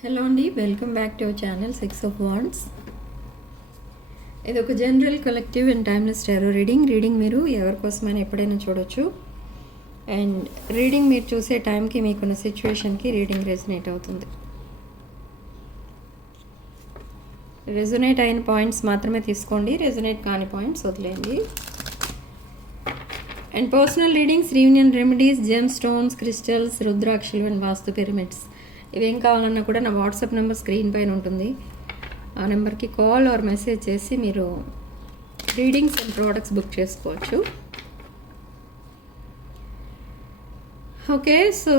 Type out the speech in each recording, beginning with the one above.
Hello అండి, welcome back to our channel 6 of Wands. ఇది ఒక general collective and timeless tarot reading మీరు ఎవరి కోసమైనా ఎప్పుడైనా చూడొచ్చు. అండ్ రీడింగ్ మీరు చూసే టైంకి మీకున్న సిచ్యువేషన్కి రీడింగ్ రెజొనేట్ అవుతుంది. రెజొనేట్ అయిన పాయింట్స్ మాత్రమే తీసుకోండి, రెజొనేట్ కాని పాయింట్స్ వదిలేయండి. And personal readings, reunion remedies, gem stones, crystals, రుద్రాక్షలు అండ్ వాస్తు పిరమిడ్స్ ఇవేం కావాలన్నా కూడా నా వాట్సాప్ నెంబర్ స్క్రీన్ పైన ఉంటుంది. ఆ నెంబర్కి కాల్ ఆర్ మెసేజ్ చేసి మీరు రీడింగ్స్ అండ్ ప్రోడక్ట్స్ బుక్ చేసుకోవచ్చు. Okay, so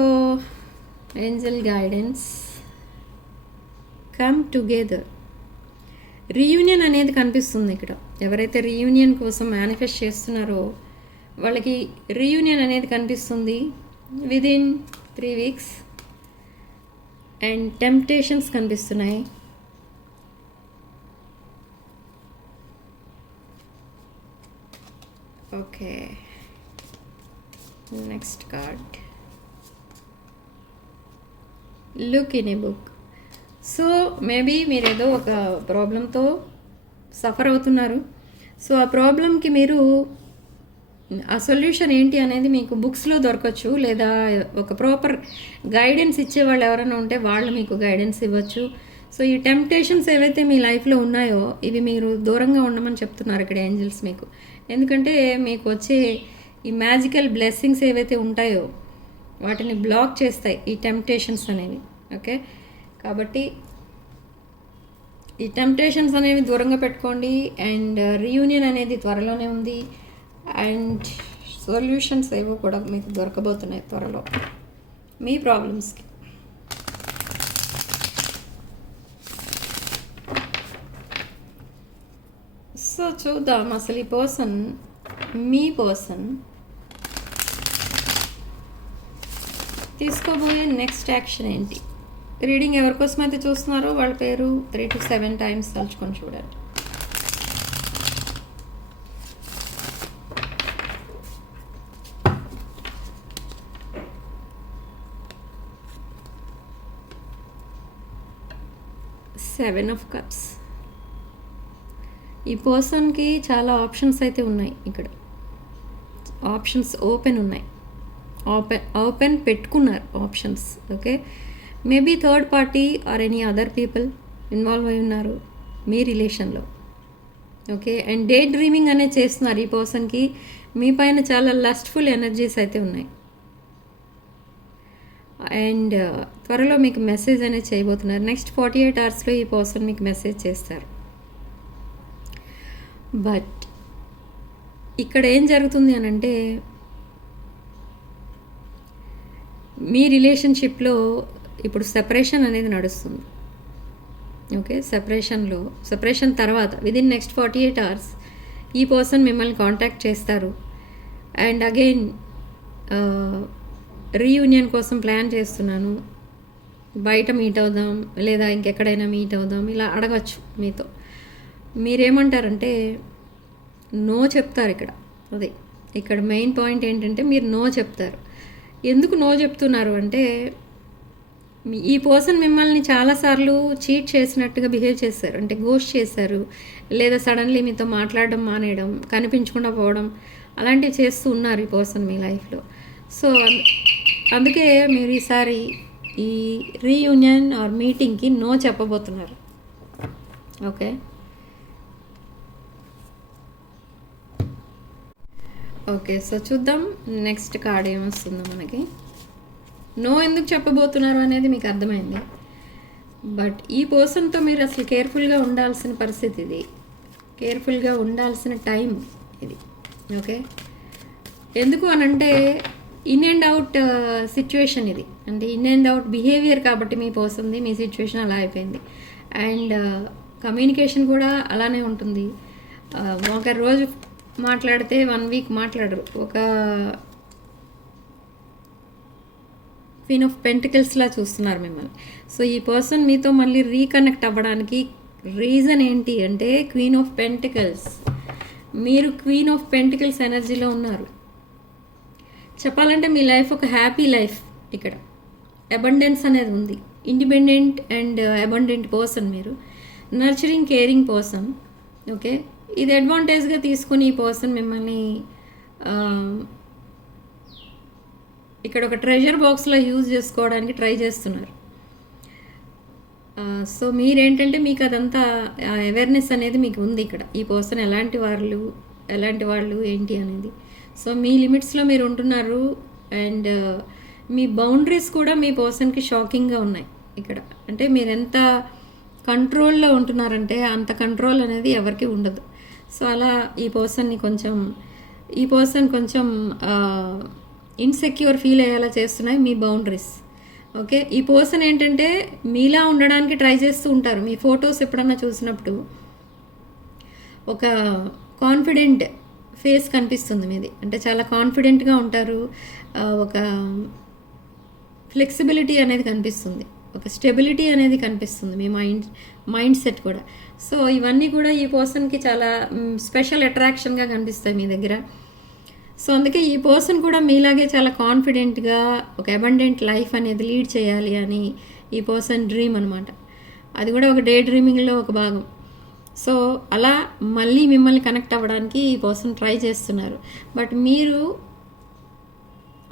Angel guidance, come together. Reunion అనేది కనిపిస్తుంది ఇక్కడ. ఎవరైతే రీయూనియన్ కోసం మేనిఫెస్ట్ చేస్తున్నారో వాళ్ళకి రీయూనియన్ అనేది కనిపిస్తుంది విదిన్ 3 weeks. అండ్ టెంప్టేషన్స్ కనిపిస్తున్నాయి. Okay, next card, look in a book. So maybe మీరు ఏదో ఒక ప్రాబ్లంతో సఫర్ అవుతున్నారు. సో ఆ ప్రాబ్లంకి మీరు ఆ సొల్యూషన్ ఏంటి అనేది మీకు బుక్స్లో దొరకచ్చు, లేదా ఒక ప్రాపర్ గైడెన్స్ ఇచ్చేవాళ్ళు ఎవరైనా ఉంటే వాళ్ళు మీకు గైడెన్స్ ఇవ్వచ్చు. సో ఈ టెంప్టేషన్స్ ఏవైతే మీ లైఫ్లో ఉన్నాయో ఇవి మీరు దూరంగా ఉండమని చెప్తున్నారు ఇక్కడ ఏంజల్స్ మీకు. ఎందుకంటే మీకు వచ్చే ఈ మ్యాజికల్ బ్లెస్సింగ్స్ ఏవైతే ఉంటాయో వాటిని బ్లాక్ చేస్తాయి ఈ టెంప్టేషన్స్ అనేవి. ఓకే, కాబట్టి ఈ టెంప్టేషన్స్ అనేవి దూరంగా పెట్టుకోండి. అండ్ రీయూనియన్ అనేది త్వరలోనే ఉంది. అండ్ సొల్యూషన్స్ ఏవో కూడా మీకు దొరకబోతున్నాయి త్వరలో మీ ప్రాబ్లమ్స్కి. సో చూద్దాం అసలు ఈ మీ పర్సన్ తీసుకోబోయే నెక్స్ట్ యాక్షన్ ఏంటి. రీడింగ్ ఎవరికోసం అయితే చూస్తున్నారో వాళ్ళ పేరు 3 to 7 times తలుచుకొని చూడండి. Seven of Cups. ఈ పర్సన్కి చాలా ఆప్షన్స్ అయితే ఉన్నాయి ఇక్కడ. ఆప్షన్స్ ఓపెన్ ఉన్నాయి, ఓపెన్ పెట్టుకున్నారు options. Okay, maybe third party or any other people involve అయి ఉన్నారు మీ రిలేషన్లో. ఓకే, అండ్ డే డ్రీమింగ్ అనేది చేస్తున్నారు ఈ పర్సన్కి. మీ పైన చాలా లస్ట్ఫుల్ ఎనర్జీస్ అయితే ఉన్నాయి. అండ్ త్వరలో మీకు మెసేజ్ అనేది చేయబోతున్నారు. నెక్స్ట్ 48 hours ఈ పర్సన్ మీకు మెసేజ్ చేస్తారు. బట్ ఇక్కడ ఏం జరుగుతుంది అని అంటే మీ రిలేషన్షిప్లో ఇప్పుడు సెపరేషన్ అనేది నడుస్తుంది. ఓకే, సెపరేషన్ తర్వాత విదిన్ నెక్స్ట్ 48 hours ఈ పర్సన్ మిమ్మల్ని కాంటాక్ట్ చేస్తారు. అండ్ అగైన్ రీయూనియన్ కోసం ప్లాన్ చేస్తున్నాను, బయట మీట్ అవుదాం లేదా ఇంకెక్కడైనా మీట్ అవుదాం ఇలా అడగచ్చు మీతో. మీరేమంటారంటే నో చెప్తారు ఇక్కడ. అదే ఇక్కడ మెయిన్ పాయింట్ ఏంటంటే మీరు నో చెప్తారు. ఎందుకు నో చెప్తున్నారు అంటే ఈ పర్సన్ మిమ్మల్ని చాలాసార్లు చీట్ చేసినట్టుగా బిహేవ్ చేశారు, అంటే గోస్ట్ చేశారు, లేదా సడన్లీ మీతో మాట్లాడడం మానేయడం, కనిపించకుండా పోవడం అలాంటివి చేస్తూ ఉన్నారు ఈ పర్సన్ మీ లైఫ్లో. సో అందుకే మీరు ఈసారి ఈ రీయూనియన్ ఆర్ మీటింగ్కి నో చెప్పబోతున్నారు. ఓకే, ఓకే, సో చూద్దాం నెక్స్ట్ కార్డ్ ఏమొస్తుందో మనకి. నో ఎందుకు చెప్పబోతున్నారు అనేది మీకు అర్థమైంది. బట్ ఈ పర్సన్తో మీరు అసలు కేర్ఫుల్గా ఉండాల్సిన పరిస్థితి ఇది, కేర్ఫుల్గా ఉండాల్సిన టైం ఇది. ఓకే, ఎందుకు అనంటే ఇన్ అండ్ అవుట్ సిచ్యువేషన్ ఇది, అంటే ఇన్ అండ్ అవుట్ బిహేవియర్ కాబట్టి మీ పర్సన్ది, మీ సిచ్యువేషన్ అలా అయిపోయింది. అండ్ కమ్యూనికేషన్ కూడా అలానే ఉంటుంది. ఒక రోజు మాట్లాడితే 1 week మాట్లాడరు. ఒక క్వీన్ ఆఫ్ పెంటికల్స్లా చూస్తున్నారు మిమ్మల్ని. సో ఈ పర్సన్ మీతో మళ్ళీ రీకనెక్ట్ అవ్వడానికి రీజన్ ఏంటి అంటే క్వీన్ ఆఫ్ పెంటికల్స్. మీరు క్వీన్ ఆఫ్ పెంటికల్స్ ఎనర్జీలో ఉన్నారు. చెప్పాలంటే మీ లైఫ్ ఒక హ్యాపీ లైఫ్. ఇక్కడ అబండెన్స్ అనేది ఉంది. ఇండిపెండెంట్ అండ్ అబండెంట్ పర్సన్ మీరు, నర్చరింగ్ కేరింగ్ పర్సన్. ఓకే, ఇది అడ్వాంటేజ్గా తీసుకుని ఈ పర్సన్ మిమ్మల్ని ఇక్కడ ఒక ట్రెజర్ బాక్స్లో యూజ్ చేసుకోవడానికి ట్రై చేస్తున్నారు. సో మీరేంటంటే మీకు అదంతా అవేర్నెస్ అనేది మీకు ఉంది ఇక్కడ, ఈ పర్సన్ ఎలాంటి వాళ్ళు ఏంటి అనేది. సో మీ లిమిట్స్లో మీరు ఉంటున్నారు అండ్ మీ బౌండరీస్ కూడా మీ పర్సన్కి షాకింగ్గా ఉన్నాయి ఇక్కడ. అంటే మీరు ఎంత కంట్రోల్లో ఉంటున్నారంటే అంత కంట్రోల్ అనేది ఎవరికి ఉండదు. సో అలా ఈ పర్సన్ కొంచెం ఇన్సెక్యూర్ ఫీల్ అయ్యేలా చేస్తున్నాయి మీ బౌండరీస్. ఓకే, ఈ పర్సన్ ఏంటంటే మీలా ఉండడానికి ట్రై చేస్తూ ఉంటారు. మీ ఫొటోస్ ఎప్పుడన్నా చూసినప్పుడు ఒక కాన్ఫిడెంట్ ఫేస్ కనిపిస్తుంది మీది, అంటే చాలా కాన్ఫిడెంట్గా ఉంటారు, ఒక ఫ్లెక్సిబిలిటీ అనేది కనిపిస్తుంది, ఒక స్టెబిలిటీ అనేది కనిపిస్తుంది మీ మైండ్ సెట్ కూడా. సో ఇవన్నీ కూడా ఈ పర్సన్కి చాలా స్పెషల్ అట్రాక్షన్గా కనిపిస్తాయి మీ దగ్గర. సో అందుకే ఈ పర్సన్ కూడా మీలాగే చాలా కాన్ఫిడెంట్గా ఒక అబండెంట్ లైఫ్ అనేది లీడ్ చేయాలి అని ఈ పర్సన్ డ్రీమ్ అనమాట. అది కూడా ఒక డే డ్రీమింగ్లో ఒక భాగం. సో అలా మళ్ళీ మిమ్మల్ని కనెక్ట్ అవ్వడానికి ఈ పర్సన్ ట్రై చేస్తున్నారు. బట్ మీరు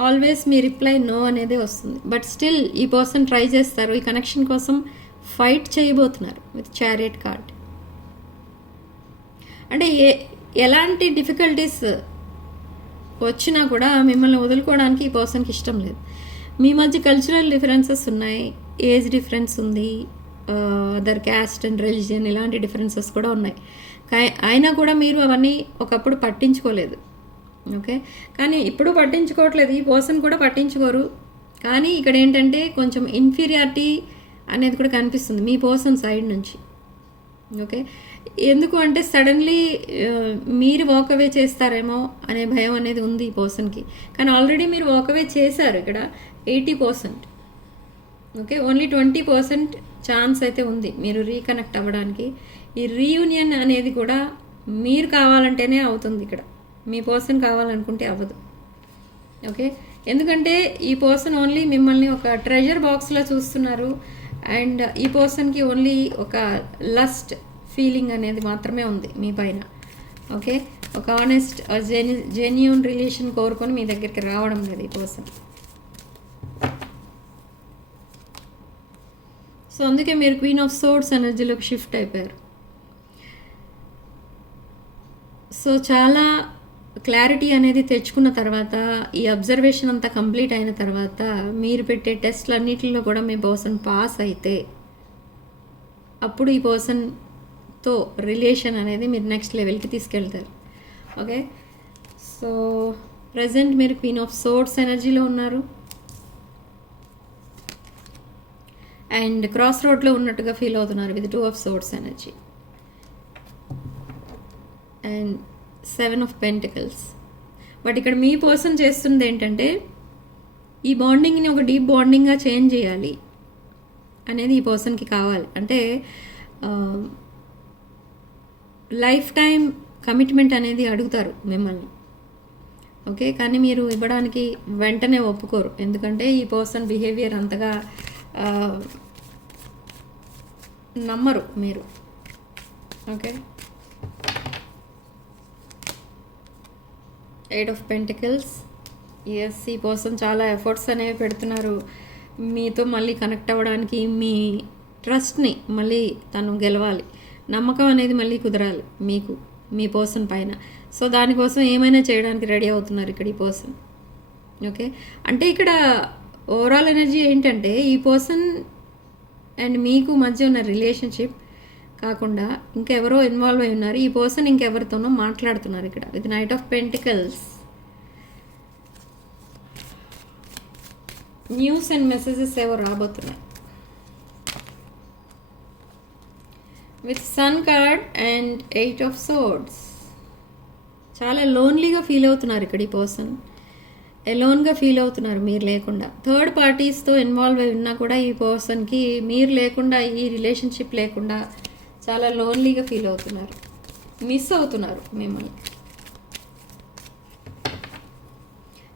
ఆల్వేస్ మీ రిప్లై నో అనేది వస్తుంది. బట్ స్టిల్ ఈ పర్సన్ ట్రై చేస్తారు, ఈ కనెక్షన్ కోసం ఫైట్ చేయబోతున్నారు విత్ చారియట్ కార్డ్. అంటే ఎలాంటి డిఫికల్టీస్ వచ్చినా కూడా మిమ్మల్ని వదులుకోవడానికి ఈ పర్సన్కి ఇష్టం లేదు. మీ మధ్య కల్చరల్ డిఫరెన్సెస్ ఉన్నాయి, ఏజ్ డిఫరెన్స్ ఉంది, అదర్ క్యాస్ట్ అండ్ రిలీజియన్ ఇలాంటి డిఫరెన్సెస్ కూడా ఉన్నాయి. అయినా కూడా మీరు అవన్నీ ఒకప్పుడు పట్టించుకోలేదు. ఓకే, కానీ ఇప్పుడు పట్టించుకోవట్లేదు, ఈ పర్సన్ కూడా పట్టించుకోరు. కానీ ఇక్కడ ఏంటంటే కొంచెం ఇన్ఫీరియారిటీ అనేది కూడా కనిపిస్తుంది మీ పర్సన్ సైడ్ నుంచి. ఓకే, ఎందుకు అంటే సడన్లీ మీరు వాకవే చేస్తారేమో అనే భయం అనేది ఉంది ఈ పర్సన్కి. కానీ ఆల్రెడీ మీరు వాకవే చేశారు ఇక్కడ 80%. ఓకే, ఓన్లీ 20% ఛాన్స్ అయితే ఉంది మీరు రీకనెక్ట్ అవ్వడానికి. ఈ రీయూనియన్ అనేది కూడా మీరు కావాలంటేనే అవుతుంది ఇక్కడ, మీ పర్సన్ కావాలనుకుంటే అవ్వదు. ఓకే, ఎందుకంటే ఈ పర్సన్ ఓన్లీ మిమ్మల్ని ఒక ట్రెజర్ బాక్స్లో చూస్తున్నారు అండ్ ఈ పర్సన్కి ఓన్లీ ఒక లస్ట్ ఫీలింగ్ అనేది మాత్రమే ఉంది మీ పైన. ఓకే, ఒక ఆనెస్ట్ జెన్యూన్ రిలేషన్ కోరుకొని మీ దగ్గరికి రావడం లేదు ఈ పర్సన్. సో అందుకే మీరు క్వీన్ ఆఫ్ సోర్డ్స్ ఎనర్జీలోకి షిఫ్ట్ అయిపోయారు. సో చాలా క్లారిటీ అనేది తెచ్చుకున్న తర్వాత, ఈ అబ్జర్వేషన్ అంతా కంప్లీట్ అయిన తర్వాత, మీరు పెట్టే టెస్ట్లన్నిటిలో కూడా మీ పర్సన్ పాస్ అయితే అప్పుడు ఈ పర్సన్తో రిలేషన్ అనేది మీరు నెక్స్ట్ లెవెల్కి తీసుకెళ్తారు. ఓకే, సో ప్రజెంట్ మీరు క్వీన్ ఆఫ్ సోర్డ్స్ ఎనర్జీలో ఉన్నారు అండ్ క్రాస్ రోడ్లో ఉన్నట్టుగా ఫీల్ అవుతున్నారు with 2 of swords energy and 7 of pentacles. But ఇక్కడ మీ పర్సన్ చేస్తుంది ఏంటంటే ఈ బాండింగ్ని ఒక డీప్ బాండింగ్గా చేంజ్ చేయాలి అనేది ఈ పర్సన్కి కావాలి. అంటే లైఫ్ టైం కమిట్మెంట్ అనేది అడుగుతారు మిమ్మల్ని. ఓకే, కానీ మీరు ఇవ్వడానికి వెంటనే ఒప్పుకోరు, ఎందుకంటే ఈ పర్సన్ బిహేవియర్ అంతగా నమ్మరు మీరు. Okay, 8 of pentacles. ఎస్, ఈ పర్సన్ చాలా ఎఫర్ట్స్ అనేవి పెడుతున్నారు మీతో మళ్ళీ కనెక్ట్ అవ్వడానికి. మీ ట్రస్ట్ని మళ్ళీ తను గెలవాలి, నమ్మకం అనేది మళ్ళీ కుదరాలి మీకు మీ పర్సన్ పైన. సో దానికోసం ఏమైనా చేయడానికి రెడీ అవుతున్నారు ఇక్కడ ఈ పర్సన్. ఓకే, అంటే ఇక్కడ ఓవరాల్ ఎనర్జీ ఏంటంటే ఈ పర్సన్ అండ్ మీకు మధ్య ఉన్న రిలేషన్షిప్ కాకుండా ఇంకెవరో ఇన్వాల్వ్ అయి ఉన్నారు. ఈ పర్సన్ ఇంకెవరితోనో మాట్లాడుతున్నారు ఇక్కడ with knight of pentacles. News and messages ఏవో రాబోతున్నాయి with sun card and 8 of swords. చాలా లోన్లీగా ఫీల్ అవుతున్నారు ఇక్కడ ఈ పర్సన్, ఎలోన్గా ఫీల్ అవుతున్నారు మీరు లేకుండా. థర్డ్ పార్టీస్తో ఇన్వాల్వ్ అయి ఉన్నా కూడా ఈ పర్సన్కి మీరు లేకుండా, ఈ రిలేషన్షిప్ లేకుండా చాలా లోన్లీగా ఫీల్ అవుతున్నారు, మిస్ అవుతున్నారు మిమ్మల్ని.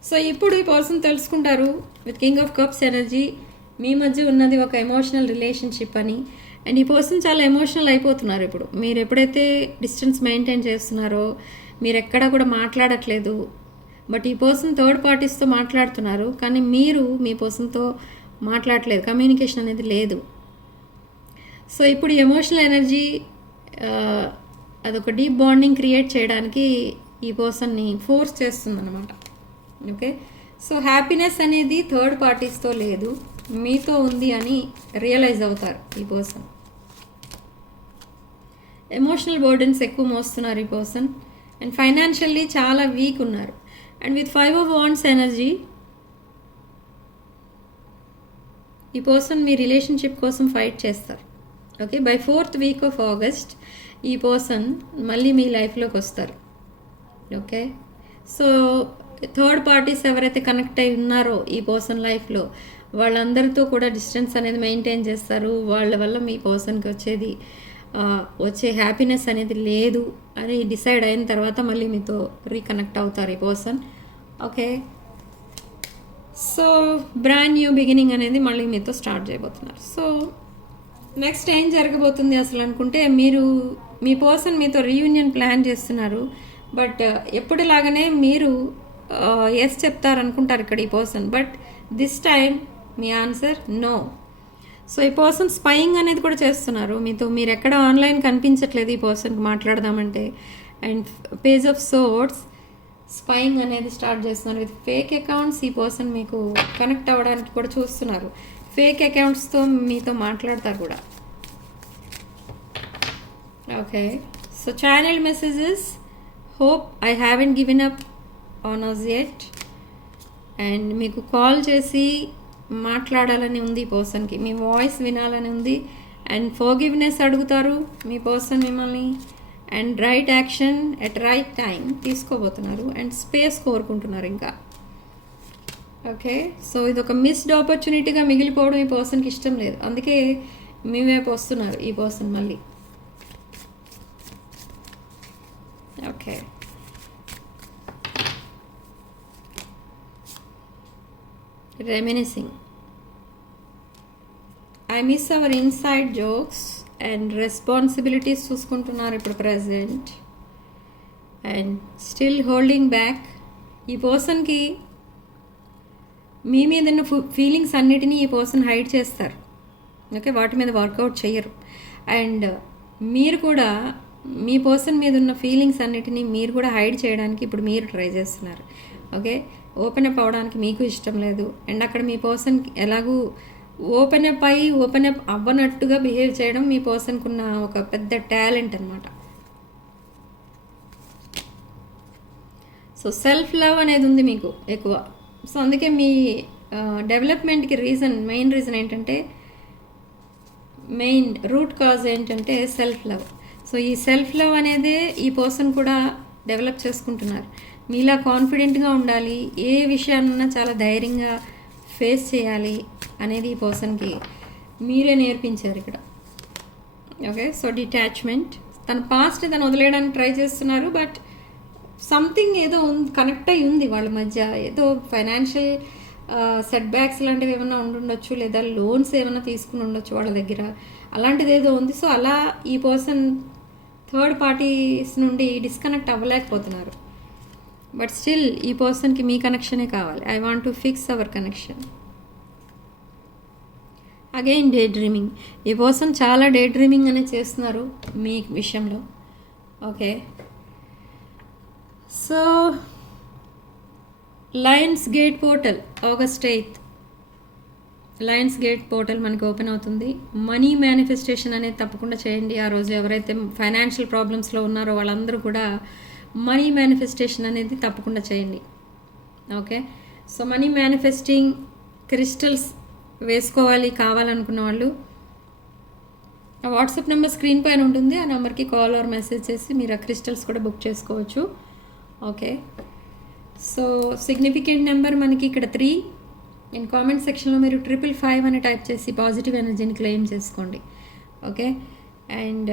సో ఇప్పుడు ఈ పర్సన్ తెలుసుకుంటారు with king of cups energy మీ మధ్య ఉన్నది ఒక ఎమోషనల్ రిలేషన్షిప్ అని. అండ్ ఈ పర్సన్ చాలా ఎమోషనల్ అయిపోతున్నారు ఇప్పుడు. మీరు ఎప్పుడైతే డిస్టెన్స్ మెయింటైన్ చేస్తున్నారో, మీరు ఎక్కడా కూడా మాట్లాడట్లేదు, బట్ ఈ పర్సన్ థర్డ్ పార్టీస్తో మాట్లాడుతున్నారు, కానీ మీరు మీ పర్సన్తో మాట్లాడట్లేదు, కమ్యూనికేషన్ అనేది లేదు. సో ఇప్పుడు ఎమోషనల్ ఎనర్జీ అదొక డీప్ బాండింగ్ క్రియేట్ చేయడానికి ఈ పర్సన్ని ఫోర్స్ చేస్తుందన్నమాట. ఓకే, సో హ్యాపీనెస్ అనేది థర్డ్ పార్టీస్తో లేదు, మీతో ఉంది అని రియలైజ్ అవుతారు ఈ పర్సన్. ఎమోషనల్ బర్డెన్స్ ఎక్కువ మోస్తున్నారు ఈ పర్సన్. అండ్ ఫైనాన్షియల్లీ చాలా వీక్ ఉన్నారు. And with 5 of Wands energy ఈ పర్సన్ మీ రిలేషన్షిప్ కోసం ఫైట్ చేస్తారు. Okay, by 4th week of August ఈ పర్సన్ మళ్ళీ మీ లైఫ్లోకి వస్తారు. ఓకే, సో థర్డ్ పార్టీస్ ఎవరైతే కనెక్ట్ అయి ఉన్నారో ఈ పర్సన్ లైఫ్లో, వాళ్ళందరితో కూడా డిస్టెన్స్ అనేది మెయింటైన్ చేస్తారు. వాళ్ళ వల్ల మీ పర్సన్కి వచ్చే హ్యాపీనెస్ అనేది లేదు అని డిసైడ్ అయిన తర్వాత మళ్ళీ మీతో రీకనెక్ట్ అవుతారు ఈ person. Okay, so brand new beginning అనేది మళ్ళీ మీతో స్టార్ట్ చేయబోతున్నారు. సో నెక్స్ట్ ఏం జరగబోతుంది అసలు అనుకుంటే, మీ పర్సన్ మీతో రీయూనియన్ ప్లాన్ చేస్తున్నారు. బట్ ఎప్పటిలాగానే మీరు ఎస్ చెప్తారనుకుంటారు ఇక్కడ ఈ పర్సన్, బట్ దిస్ టైం మీ ఆన్సర్ నో. సో ఈ పర్సన్ స్పైయింగ్ అనేది కూడా చేస్తున్నారు మీతో. మీరు ఎక్కడ ఆన్లైన్ కనిపించట్లేదు ఈ పర్సన్కి మాట్లాడదామంటే. And page of swords spying అనేది స్టార్ట్ చేస్తున్నారు విత్ ఫేక్ అకౌంట్స్. ఈ పర్సన్ మీకు కనెక్ట్ అవ్వడానికి కూడా చూస్తున్నారు. ఫేక్ అకౌంట్స్తో మీతో మాట్లాడతారు కూడా. Okay, so channel messages, hope I haven't given up on us yet. And మీకు కాల్ చేసి మాట్లాడాలని ఉంది ఈ పర్సన్కి, మీ వాయిస్ వినాలని ఉంది. అండ్ ఫర్గివ్నెస్ అడుగుతారు మీ పర్సన్ మిమ్మల్ని. And right action at right time తీసుకోబోతున్నారు. అండ్ స్పేస్ కోరుకుంటున్నారు ఇంకా. ఓకే, సో ఇది ఒక మిస్డ్ ఆపర్చునిటీగా మిగిలిపోవడం ఈ పర్సన్కి ఇష్టం లేదు, అందుకే మీ వైపు వస్తున్నారు ఈ పర్సన్ మళ్ళీ. Okay, reminiscing. I miss our inside jokes and responsibilities చూసుకుంటున్నారు ఇప్పుడు present. And still holding back. ఈ పర్సన్కి మీ మీద ఉన్న ఫీలింగ్స్ అన్నిటినీ ఈ పర్సన్ హైడ్ చేస్తారు. ఓకే, వాటి మీద వర్కౌట్ చేయరు. అండ్ మీరు కూడా మీ పర్సన్ మీద ఉన్న ఫీలింగ్స్ అన్నిటినీ మీరు కూడా హైడ్ చేయడానికి ఇప్పుడు మీరు ట్రై చేస్తున్నారు. ఓకే, ఓపెన్ అప్ అవ్వడానికి మీకు ఇష్టం లేదు. అండ్ అక్కడ మీ పర్సన్కి ఎలాగూ ఓపెన్ అప్ అవ్వనట్టుగా బిహేవ్ చేయడం మీ పర్సన్కి ఉన్న ఒక పెద్ద టాలెంట్ అనమాట. సో సెల్ఫ్ లవ్ అనేది ఉంది మీకు ఎక్కువ. సో అందుకే మీ డెవలప్మెంట్కి మెయిన్ రీజన్ ఏంటంటే, మెయిన్ రూట్ కాజ్ ఏంటంటే సెల్ఫ్ లవ్. సో ఈ సెల్ఫ్ లవ్ అనేదే ఈ పర్సన్ కూడా డెవలప్ చేసుకుంటున్నారు. మీలా కాన్ఫిడెంట్గా ఉండాలి, ఏ విషయాన్నైనా చాలా ధైర్యంగా ఫేస్ చేయాలి అనేది ఈ పర్సన్కి మీరే నేర్పించారు ఇక్కడ. Okay, so detachment. తన పాస్ట్ తను వదిలేయడానికి ట్రై చేస్తున్నారు, బట్ సంథింగ్ ఏదో కనెక్ట్ అయి ఉంది వాళ్ళ మధ్య. ఏదో ఫైనాన్షియల్ సెట్ బ్యాక్స్ లాంటివి ఏమైనా ఉండుండొచ్చు, లేదా లోన్స్ ఏమైనా తీసుకుని ఉండొచ్చు వాళ్ళ దగ్గర, అలాంటిది ఏదో ఉంది. సో అలా ఈ పర్సన్ థర్డ్ పార్టీస్ నుండి డిస్కనెక్ట్ అవ్వలేకపోతున్నారు. బట్ స్టిల్ ఈ పర్సన్కి మీ కనెక్షనే కావాలి. I want to fix our connection. Again day dreaming. ఈ పర్సన్ చాలా డే డ్రీమింగ్ అనేది చేస్తున్నారు మీ విషయంలో. Okay, so Lions gate portal August 8th Lions gate portal మనకి ఓపెన్ అవుతుంది. మనీ మేనిఫెస్టేషన్ అనేది తప్పకుండా చేయండి ఆ రోజు. ఎవరైతే ఫైనాన్షియల్ ప్రాబ్లమ్స్లో ఉన్నారో వాళ్ళందరూ కూడా మనీ మేనిఫెస్టేషన్ అనేది తప్పకుండా చేయండి. Okay, so money manifesting crystals వేసుకోవాలి కావాలనుకున్న వాళ్ళు ఆ వాట్సాప్ నెంబర్ స్క్రీన్ పైన ఉంటుంది. ఆ నెంబర్కి కాల్ ఆర్ మెసేజ్ చేసి మీరు ఆ క్రిస్టల్స్ కూడా బుక్ చేసుకోవచ్చు. ఓకే, సో సిగ్నిఫికెంట్ నెంబర్ మనకి ఇక్కడ 3. అండ్ కామెంట్ సెక్షన్లో మీరు 555 అని టైప్ చేసి పాజిటివ్ ఎనర్జీని క్లెయిమ్ చేసుకోండి. ఓకే, అండ్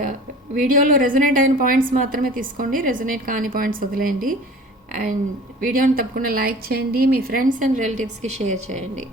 వీడియోలో రెజొనేట్ అయిన పాయింట్స్ మాత్రమే తీసుకోండి, రెజొనేట్ కాని పాయింట్స్ వదిలేయండి. అండ్ వీడియోని తప్పకుండా లైక్ చేయండి, మీ ఫ్రెండ్స్ అండ్ రిలేటివ్స్కి షేర్ చేయండి.